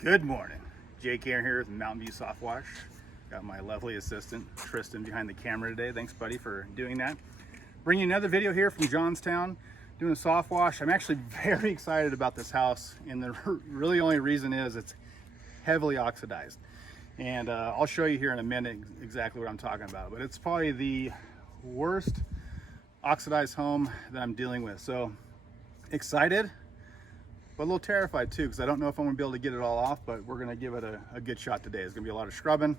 Good morning. Jake Aaron here with Mountain View Softwash. Got my lovely assistant Tristan behind the camera today. Thanks, buddy, for doing that. Bringing you another video here from Johnstown, doing a soft wash. I'm actually very excited about this house, and the really only reason is it's heavily oxidized. And I'll show you here in a minute exactly what I'm talking about. But it's probably the worst oxidized home that I'm dealing with. So excited, but a little terrified too, because I don't know if I'm gonna be able to get it all off, but we're gonna give it a good shot today. It's gonna be a lot of scrubbing.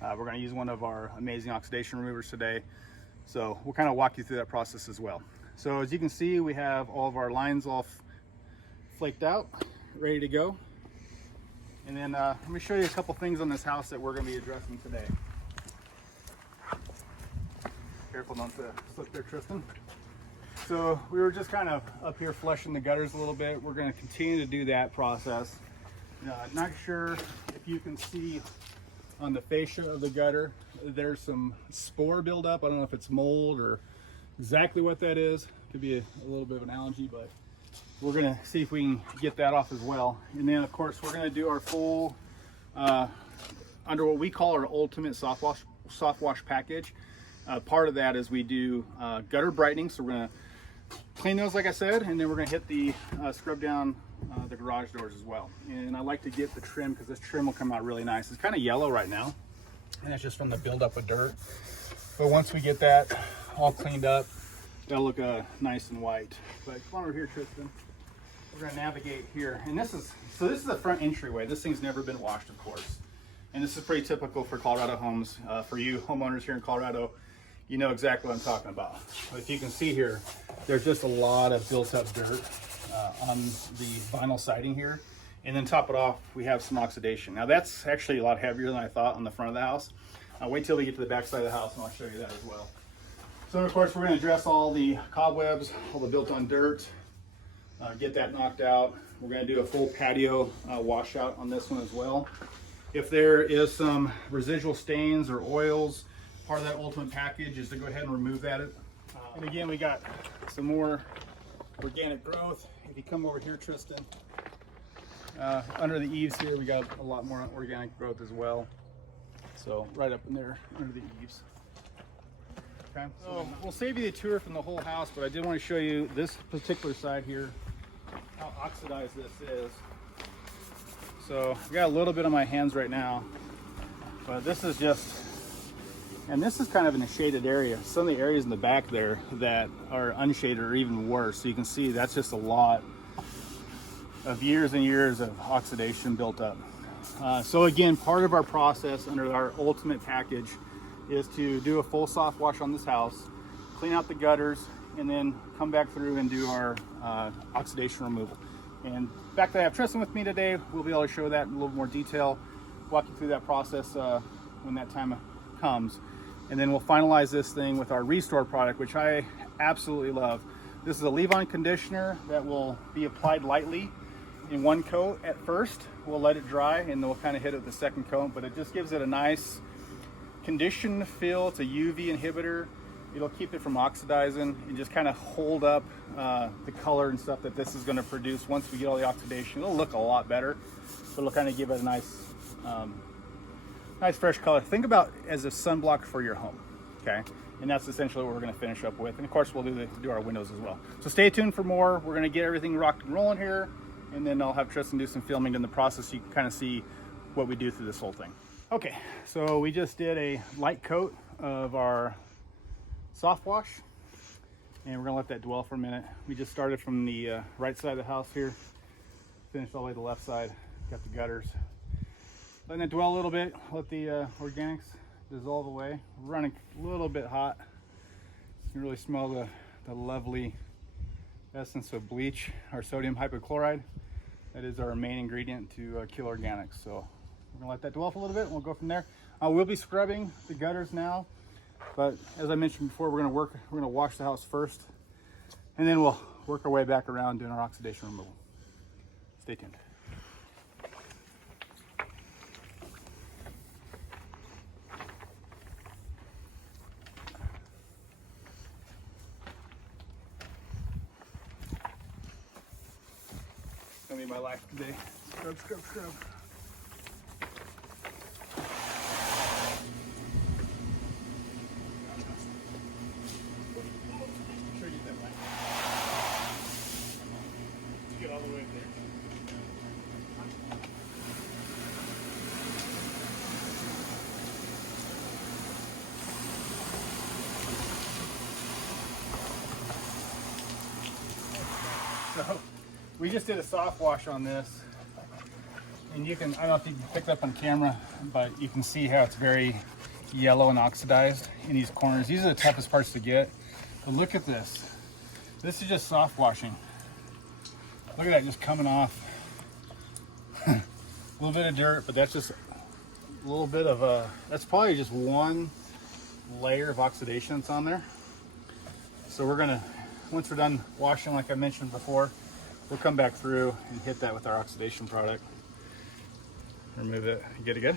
We're gonna use one of our amazing oxidation removers today. So we'll kind of walk you through that process as well. So as you can see, we have all of our lines all flaked out, ready to go. And then let me show you a couple things on this house that we're gonna be addressing today. Careful not to slip there, Tristan. So we were just kind of up here flushing the gutters a little bit. We're going to continue to do that process. Not sure if you can see on the fascia of the gutter, there's some spore buildup. I don't know if it's mold or exactly what that is. Could be a little bit of an allergy, but we're going to see if we can get that off as well. And then of course we're going to do our full, under what we call our ultimate soft wash package. Part of that is we do gutter brightening. So we're going to clean those, like I said, and then we're going to hit the scrub down the garage doors as well. And I like to get the trim because this trim will come out really nice. It's kind of yellow right now, and it's just from the buildup of dirt. But once we get that all cleaned up, that'll look nice and white. But come on over here, Tristan. We're going to navigate here, and this is the front entryway. This thing's never been washed, of course, and this is pretty typical for Colorado homes. For you homeowners here in Colorado, you know exactly what I'm talking about. If you can see here, there's just a lot of built up dirt on the vinyl siding here. And then top it off, we have some oxidation. Now that's actually a lot heavier than I thought on the front of the house. Wait till we get to the back side of the house and I'll show you that as well. So of course we're gonna address all the cobwebs, all the built on dirt, get that knocked out. We're gonna do a full patio washout on this one as well. If there is some residual stains or oils, part of that ultimate package is to go ahead and remove that. And again, we got some more organic growth. If you come over here, Tristan, under the eaves here, we got a lot more organic growth as well. So right up in there under the eaves. Okay, so we'll save you the tour from the whole house, but I did want to show you this particular side here, how oxidized this is. So I got a little bit on my hands right now, but this is just, and this is kind of in a shaded area. Some of the areas in the back there that are unshaded are even worse. So you can see that's just a lot of years and years of oxidation built up. So again, part of our process under our ultimate package is to do a full soft wash on this house, clean out the gutters, and then come back through and do our oxidation removal. And the fact that I have Tristan with me today, we'll be able to show that in a little more detail, walk you through that process when that time comes. And then we'll finalize this thing with our Restore product, which I absolutely love. This is a leave-on conditioner that will be applied lightly in one coat at first. We'll let it dry and then we'll kind of hit it with the second coat, but it just gives it a nice conditioned feel. It's a UV inhibitor. It'll keep it from oxidizing and just kind of hold up the color and stuff that this is going to produce. Once we get all the oxidation, it'll look a lot better, but it'll kind of give it a nice nice fresh color. Think about as a sunblock for your home, okay? And that's essentially what we're gonna finish up with. And of course, we'll do our windows as well. So stay tuned for more. We're gonna get everything rocked and rolling here, and then I'll have Tristan do some filming in the process so you can kind of see what we do through this whole thing. Okay, so we just did a light coat of our soft wash, and we're gonna let that dwell for a minute. We just started from the right side of the house here, finished all the way to the left side, got the gutters. Letting it dwell a little bit, let the organics dissolve away. We're running a little bit hot. You can really smell the lovely essence of bleach, our sodium hypochlorite. That is our main ingredient to kill organics. So we're gonna let that dwell for a little bit and we'll go from there. We'll be scrubbing the gutters now, but as I mentioned before, we're gonna wash the house first, and then we'll work our way back around doing our oxidation removal. Stay tuned. Gonna be my life today. Scrub, scrub, scrub. we just did a soft wash on this, and you can, I don't know if you can pick it up on camera, but you can see how it's very yellow and oxidized in these corners. These are the toughest parts to get. But look at this. This is just soft washing. Look at that just coming off. A little bit of dirt, but that's just a little bit of that's probably just one layer of oxidation that's on there. So we're gonna, once we're done washing, like I mentioned before, we'll come back through and hit that with our oxidation product. Remove it, get it good.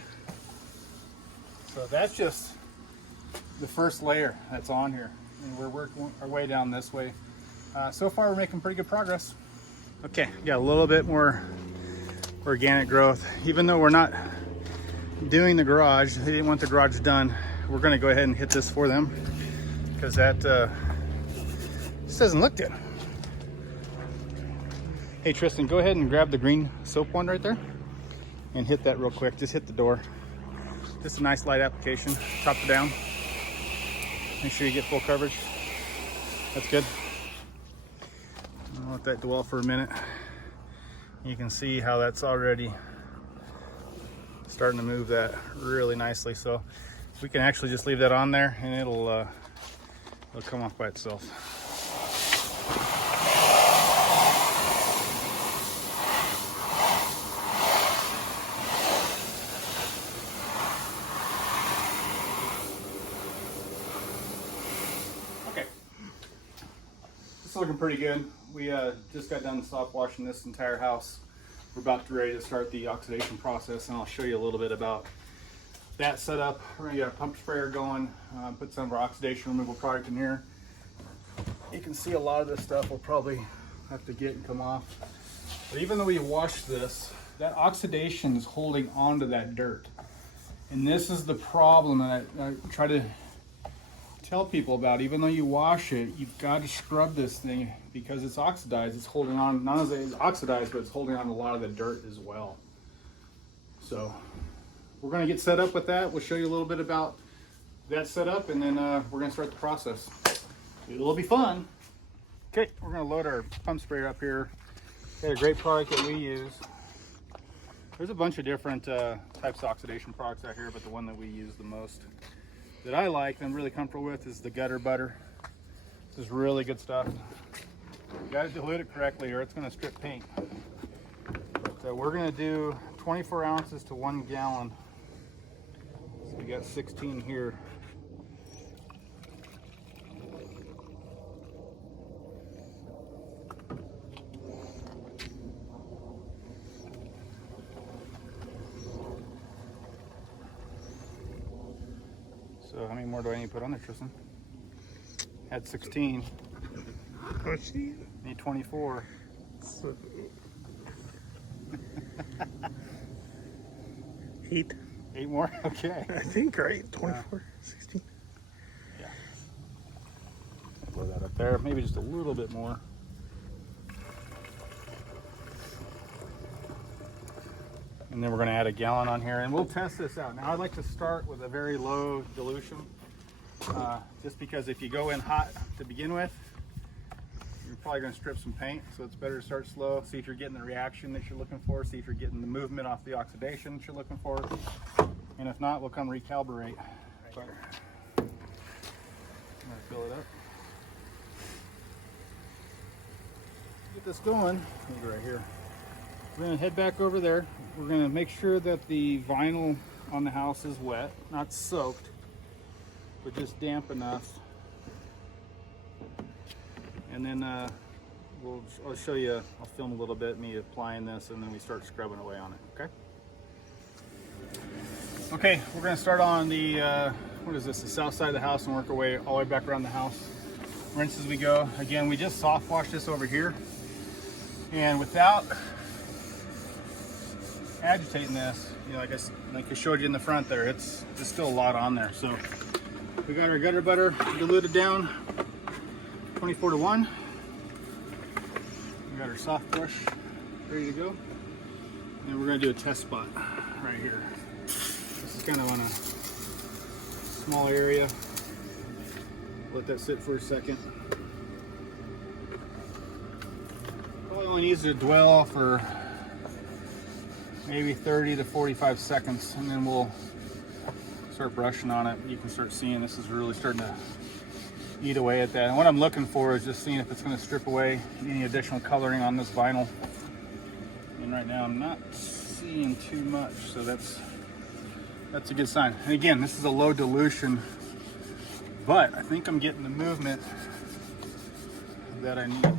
So that's just the first layer that's on here. And we're working our way down this way. So far we're making pretty good progress. Okay, got a little bit more organic growth. Even though we're not doing the garage, they didn't want the garage done, we're gonna go ahead and hit this for them, because that this doesn't look good. Hey Tristan, go ahead and grab the green soap one right there and hit that real quick. Just hit the door. Just a nice light application, top to down. Make sure you get full coverage. That's good. I'll let that dwell for a minute. You can see how that's already starting to move that really nicely. So we can actually just leave that on there and it'll come off by itself. Okay, this is looking pretty good. We just got done soft washing this entire house. We're about to ready to start the oxidation process, and I'll show you a little bit about that setup. We're gonna get a pump sprayer going, put some of our oxidation removal product in here. You can see a lot of this stuff we'll probably have to get and come off. But even though we wash this, that oxidation is holding onto that dirt. And this is the problem that I try to tell people about. Even though you wash it, you've got to scrub this thing because it's oxidized. It's holding on, not only is it oxidized, but it's holding on to a lot of the dirt as well. So we're going to get set up with that. We'll show you a little bit about that setup, and then we're going to start the process. It'll be fun. Okay, we're going to load our pump sprayer up here. Got a great product that we use. There's a bunch of different types of oxidation products out here, but the one that we use the most, that I like and I'm really comfortable with, is the gutter butter. This is really good stuff. You got to dilute it correctly or it's going to strip paint. But we're going to do 24 ounces to 1 gallon. So we got 16 here. So how many more do I need to put on there, Tristan? Had 16. Need 24. So, 8. 8 more? Okay. I think, right? 24, 16. Yeah. Blow that up there. Maybe just a little bit more. And then we're going to add a gallon on here and we'll test this out. Now I'd like to start with a very low dilution, just because if you go in hot to begin with, you're probably going to strip some paint. So it's better to start slow, see if you're getting the reaction that you're looking for, see if you're getting the movement off the oxidation that you're looking for. And if not, we'll come recalibrate. But I'm going to fill it up. Get this going. Maybe right here. We're going to head back over there. We're going to make sure that the vinyl on the house is wet, not soaked, but just damp enough. And then I'll show you, I'll film a little bit, me applying this, and then we start scrubbing away on it, okay? Okay, we're going to start on the, what is this, the south side of the house and work our way all the way back around the house. Rinse as we go. Again, we just soft washed this over here. And without agitating this, you know, like I showed you in the front there, there's still a lot on there. So we got our gutter butter diluted down 24 to 1. We got our Softwash ready to go. And then we're going to do a test spot right here. This is kind of on a small area. Let that sit for a second. Probably only needs to dwell for maybe 30 to 45 seconds, and then we'll start brushing on it. You can start seeing this is really starting to eat away at that. And what I'm looking for is just seeing if it's going to strip away any additional coloring on this vinyl. And right now I'm not seeing too much, so that's a good sign. And again, this is a low dilution, but I think I'm getting the movement that I need.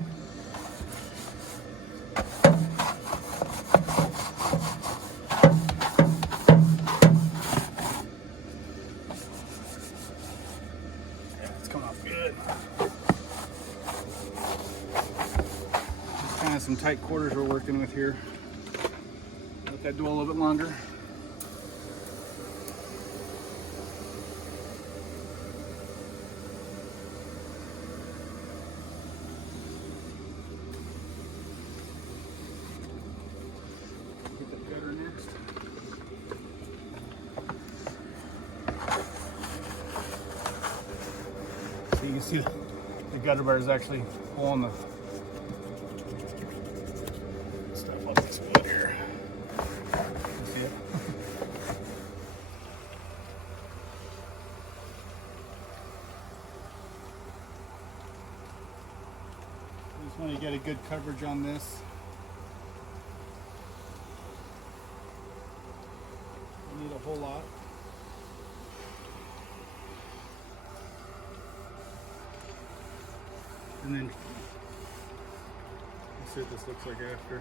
Some tight quarters we're working with here. Let that do a little bit longer. Get that gutter next. So you can see the gutter bar is actually pulling the want to get a good coverage on this. You need a whole lot. And then let's see what this looks like after.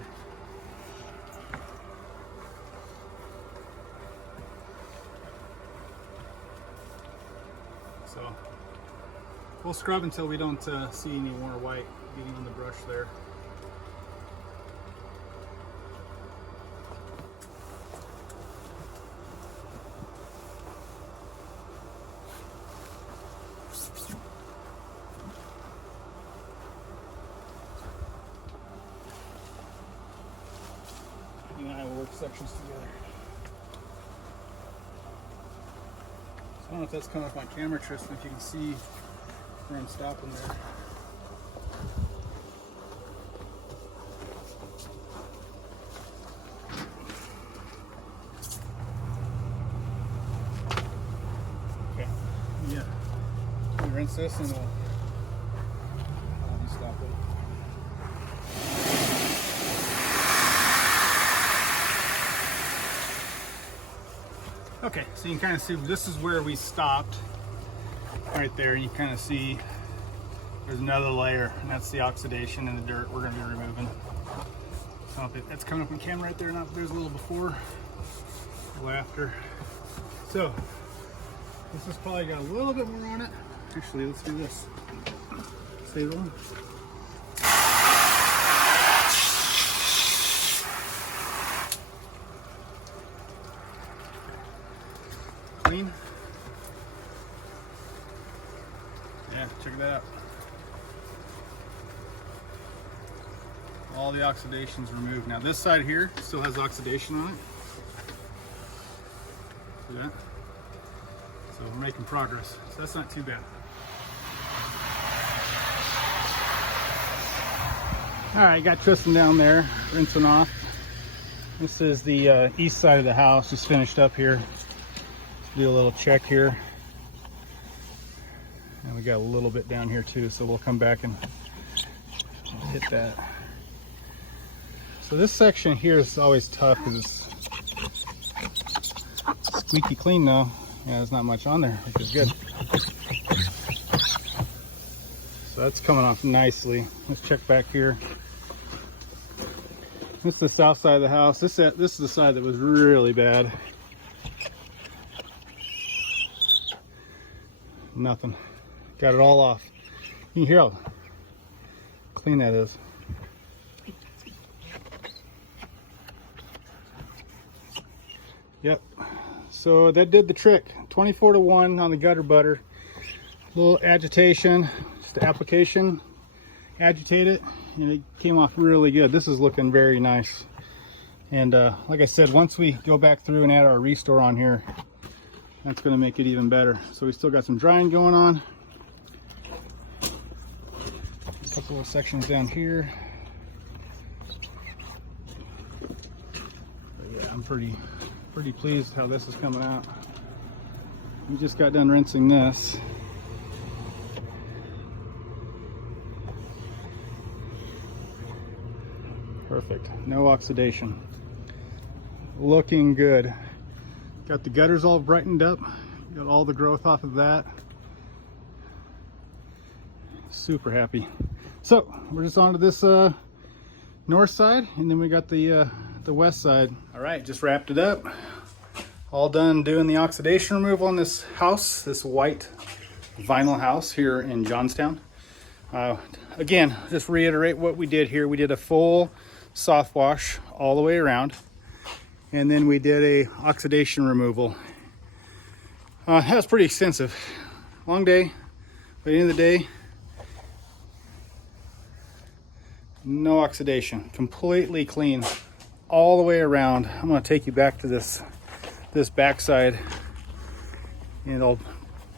So we'll scrub until we don't see any more white getting on the brush there. You and I will work sections together. So I don't know if that's coming off my camera, Tristan, if you can see where I'm stopping there. Okay, yeah. We rinse this and we'll stop it. Okay, so you can kind of see this is where we stopped. Right there, you kind of see there's another layer, and that's the oxidation and the dirt we're going to be removing. So I don't know if that's coming up on camera right there. Not there's a little before, a little after. So this has probably got a little bit more on it. Actually, let's do this. Save it on. Clean. Yeah, check that out. All the oxidation's removed. Now this side here still has oxidation on it. See that? So we're making progress. So that's not too bad. All right, got Tristan down there, rinsing off. This is the east side of the house, just finished up here. Do a little check here. And we got a little bit down here too, so we'll come back and hit that. So this section here is always tough because it's squeaky clean though. Yeah, there's not much on there, which is good. So that's coming off nicely. Let's check back here. This is the south side of the house. This is the side that was really bad. Nothing. Got it all off. You can hear how clean that is. Yep. So that did the trick. 24-to-1 on the gutter butter. A little agitation, just the application. Agitate it, and it came off really good. This is looking very nice. And like I said, once we go back through and add our restore on here, that's going to make it even better. So we still got some drying going on. A couple of sections down here. I'm pretty pleased how this is coming out. We just got done rinsing this. Perfect, no oxidation. Looking good. Got the gutters all brightened up. Got all the growth off of that. Super happy. So we're just onto this north side, and then we got the west side. All right, just wrapped it up. All done doing the oxidation removal on this house, this white vinyl house here in Johnstown. Again, just reiterate what we did here. We did a full soft wash all the way around, and then we did a oxidation removal. That was pretty extensive. Long day, but at the end of the day, no oxidation, completely clean all the way around. I'm going to take you back to this backside, and I'll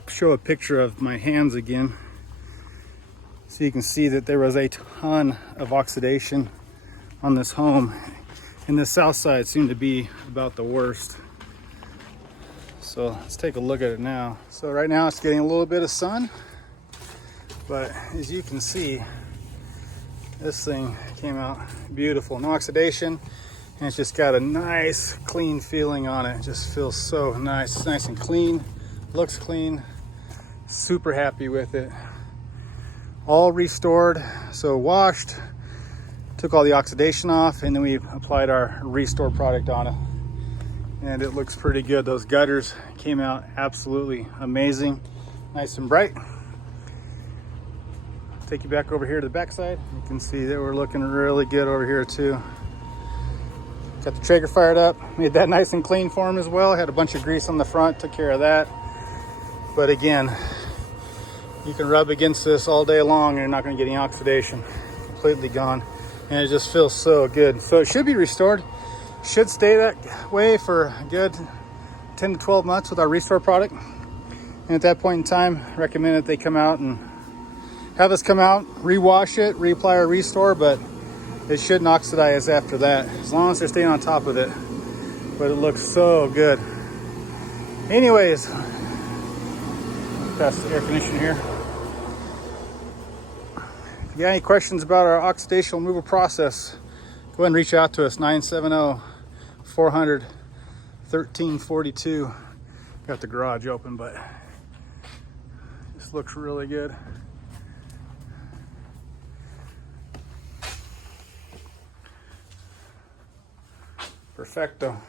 show a picture of my hands again so you can see that there was a ton of oxidation on this home, and the south side seemed to be about the worst. So let's take a look at it now. So right now it's getting a little bit of sun, but as you can see, this thing came out beautiful. No oxidation, and it's just got a nice clean feeling on it. It just feels so nice. It's nice and clean, looks clean. Super happy with it. All restored, so washed, took all the oxidation off, and then we applied our restore product on it, and it looks pretty good. Those gutters came out absolutely amazing, nice and bright. Take you back over here to the backside. You can see that we're looking really good over here too. Got the Traeger fired up, made that nice and clean for him as well. Had a bunch of grease on the front, took care of that. But again, you can rub against this all day long and you're not going to get any oxidation. Completely gone, and it just feels so good. So it should be restored. Should stay that way for a good 10 to 12 months with our restore product. And at that point in time, I recommend that they come out and have us come out, rewash it, reapply our restore, but it shouldn't oxidize after that, as long as they're staying on top of it. But it looks so good. Anyways, pass the air conditioner here. If you got any questions about our oxidation removal process, go ahead and reach out to us, 970-400-1342. Got the garage open, but this looks really good. Perfecto.